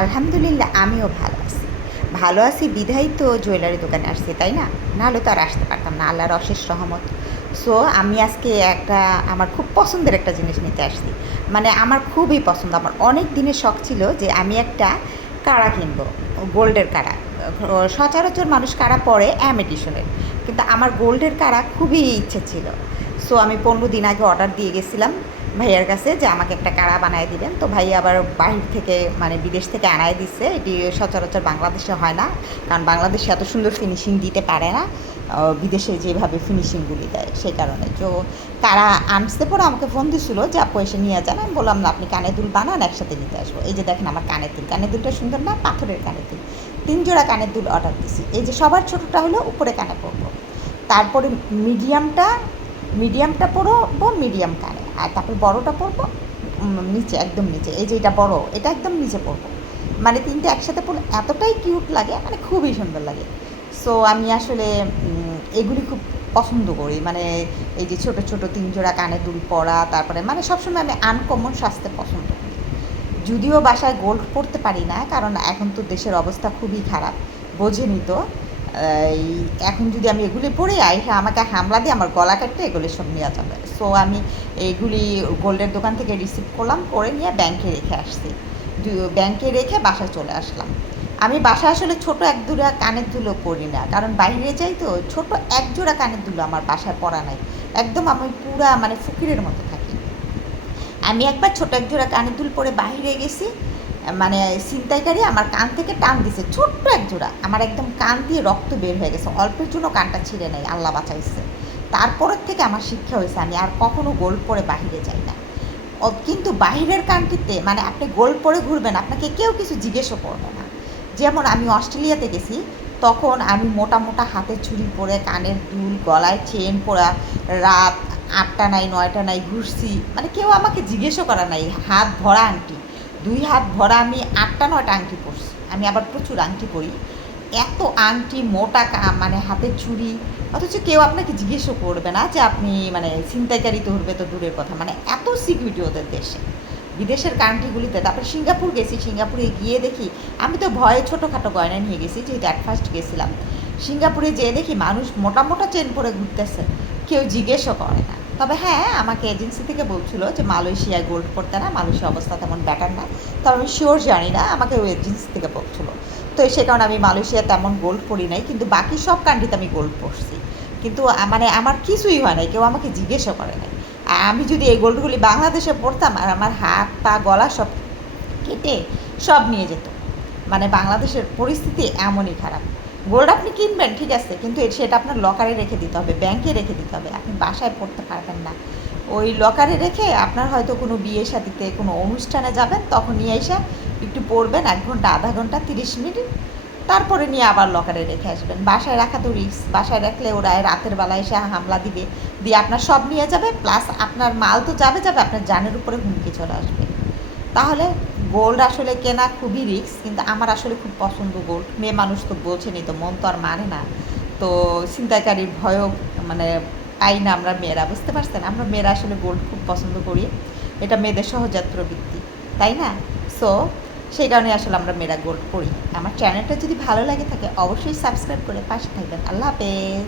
আলহামদুলিল্লাহ, আমিও ভালো আছি। ভালো আছি বিধাই তো জুয়েলারি দোকানে আসছি, তাই না? নাহলে তো আর আসতে পারতাম না, আল্লাহর অশেষ রহমত। সো আমি আজকে একটা আমার খুব পছন্দের একটা জিনিস নিতে আসছি। মানে আমার খুবই পছন্দ, আমার অনেক দিনের শখ ছিল যে আমি একটা কাড়া কিনবো, গোল্ডের কাড়া। সচরাচর মানুষ কাড়া পরে অ্যামেডিশনের কিন্তু আমার গোল্ডের কাড়া খুবই ইচ্ছে ছিল। সো আমি পনেরো দিন আগে অর্ডার দিয়ে গেছিলাম ভাইয়ার কাছে যে আমাকে একটা কাড়া বানায় দিবেন। তো ভাই আবার বাহির থেকে মানে বিদেশ থেকে আনায় দিচ্ছে এটি সচরাচর বাংলাদেশে হয় না। কারণ বাংলাদেশে এত সুন্দর ফিনিশিং দিতে পারে না। বিদেশে যেভাবে ফিনিশিংগুলি দেয়, সেই কারণে। তো তারা আনতে পরে আমাকে ফোন দিছিল যে, আপু, এসে নিয়ে যান। আমি বললাম, না, আপনি কানের দুল বানান, একসাথে নিতে আসব। এই যে দেখেন আমার কানের দুল। কানের দুলটা সুন্দর না? পাথরের কানের দুল। তিন জোড়া কানের দুল অর্ডার দিছি। এই যে সবার ছোটোটা হলো উপরে কানে পরবো তারপরে মিডিয়ামটা মিডিয়ামটা পরবো মিডিয়াম কানে। আর তারপর বড়টা পরবো নিচে, একদম নিচে, এই যে এটা বড়, এটা একদম নিচে পরবো। মানে তিনটে একসাথে পরলে এতটাই কিউট লাগে মানে খুবই সুন্দর লাগে। সো আমি আসলে এগুলি খুব পছন্দ করি। মানে এই যে ছোট ছোট তিন জোড়া কানে দুল পরা, তারপরে মানে সবসময় আমি আনকমন সাজতে পছন্দ করি। যদিও বাসায় গোল্ড পরতে পারি না, কারণ এখন তো দেশের অবস্থা খুবই খারাপ বোঝেনি তো। এখন যদি আমি এগুলি পরে আই হ্যাঁ আমাকে হামলা দিয়ে আমার গলা কাটতে এগুলি সব নেওয়া যাবে। সো আমি এইগুলি গোল্ডের দোকান থেকে রিসিভ করলাম, করে নিয়ে ব্যাংকে রেখে আসছি। ব্যাংকে রেখে বাসায় চলে আসলাম। আমি বাসায় আসলে ছোট এক জোড়া কানের দুলো করি না, কারণ বাইরে যাই তো, ছোট এক জোড়া কানের দুলো আমার বাসায় পরা নাই। একদম আমি পুরা মানে ফকিরের মতো থাকি। আমি একবার ছোট এক জোড়া কানের দুল পরে বাইরে গেছি মানে ছিনতাইকারী আমার কান থেকে টান দিছে, ছোট্ট এক জোড়া। আমার একদম কান দিয়ে রক্ত বের হয়ে গেছে, অল্পের জন্য কানটা ছিঁড়ে নেই আল্লাহ বাঁচাইছে। তারপরের থেকে আমার শিক্ষা হয়েছে, আমি আর কখনো গোল পরে বাইরে যাই না। কিন্তু বাইরের কান্ট্রিতে মানে আপনি গোল পরে ঘুরবেন, আপনাকে কেউ কিছু জিজ্ঞেসও করবে না। যেমন আমি অস্ট্রেলিয়াতে গেছি, তখন আমি মোটা মোটা হাতের ছুরি পরে কানের দুল, গলায় চেন পরা রাত আটটা নাই, নয়টা নাই ঘুরছি। মানে কেউ আমাকে জিজ্ঞেসও করা নাই, হাত ভরা আংটি দুই হাত ভরা আমি আটটা, নয়টা আংটি পরছি। আমি আবার প্রচুর আংটি পরি। এত আংটি, মোটা মানে হাতের ছুরি অথচ কেউ আপনাকে জিজ্ঞেসও করবে না যে আপনি মানে ছিনতাইকারী ধরবে তো দূরের কথা। মানে এত সিকিউরিটি ওদের দেশে। বিদেশের কান্ট্রিগুলিতে, তারপরে সিঙ্গাপুর গেছি। সিঙ্গাপুরে গিয়ে দেখি, আমি তো ভয়ে ছোটোখাটো গয়না নিয়ে গেছি যেহেতু অ্যাট ফার্স্ট গেছিলাম। সিঙ্গাপুরে যেয়ে দেখি মানুষ মোটা মোটা চেন পরে ঘুরতেছে। কেউ জিজ্ঞেসও করে না। তবে হ্যাঁ আমাকে এজেন্সি থেকে বলছিল যে মালয়েশিয়ায় গোল্ড পড়তে না, মালয়েশিয়া অবস্থা তেমন ব্যাটার না। তবে আমি শিওর জানি না, আমাকে ওই এজেন্সি থেকে বলছিল। তো সে কারণে আমি মালয়েশিয়া তেমন গোল্ড পড়ি নাই, কিন্তু বাকি সব কান্ট্রিতে আমি গোল্ড পড়ছি। কিন্তু মানে আমার কিছুই হয় নাই, কেউ আমাকে জিজ্ঞেসও করে নাই। আমি যদি এই গোল্ডগুলি বাংলাদেশে পড়তাম, আর আমার হাত, পা, গলা সব কেটে সব নিয়ে যেত। মানে বাংলাদেশের পরিস্থিতি এমনই খারাপ। গোল্ড আপনি কিনবেন, ঠিক আছে, কিন্তু সেটা আপনার লকারে রেখে দিতে হবে ব্যাংকে রেখে দিতে হবে। আপনি বাসায় পড়তে পারবেন না। ওই লকারে রেখে আপনার হয়তো কোনো বিয়ে শাদিতে কোনো অনুষ্ঠানে যাবেন, তখন নিয়ে এসে একটু পড়বেন, এক ঘণ্টা, আধা ঘণ্টা, তিরিশ মিনিট। তারপরে নিয়ে আবার লকারে রেখে আসবেন। বাসায় রাখা তো রিক্স বাসায় রাখলে ওরা রাতের বেলা এসে হামলা দিবে, দিয়ে আপনার সব নিয়ে যাবে প্লাস আপনার মাল তো যাবে যাবে, আপনার জানের উপরে হুমকি চলে আসবে। তাহলে গোল্ড আসলে কেনা খুবই রিস্ক কিন্তু আমার আসলে খুব পছন্দ গোল্ড মেয়ে মানুষ তো বোঝেনি তো, মন তো আর মানে না। তো ছিনতাইকারীর ভয়ও মানে পাই না আমরা মেয়েরা, বুঝতে পারছেন? আমরা মেয়েরা আসলে গোল্ড খুব পছন্দ করি। এটা মেয়েদের সহজাত প্রবৃত্তি তাই না? সো সেই কারণে আসলে আমরা মেয়েরা গোল্ড করি আমার চ্যানেলটা যদি ভালো লাগে থাকে, অবশ্যই সাবস্ক্রাইব করে পাশে থাকবেন। আল্লাহ হাফেজ!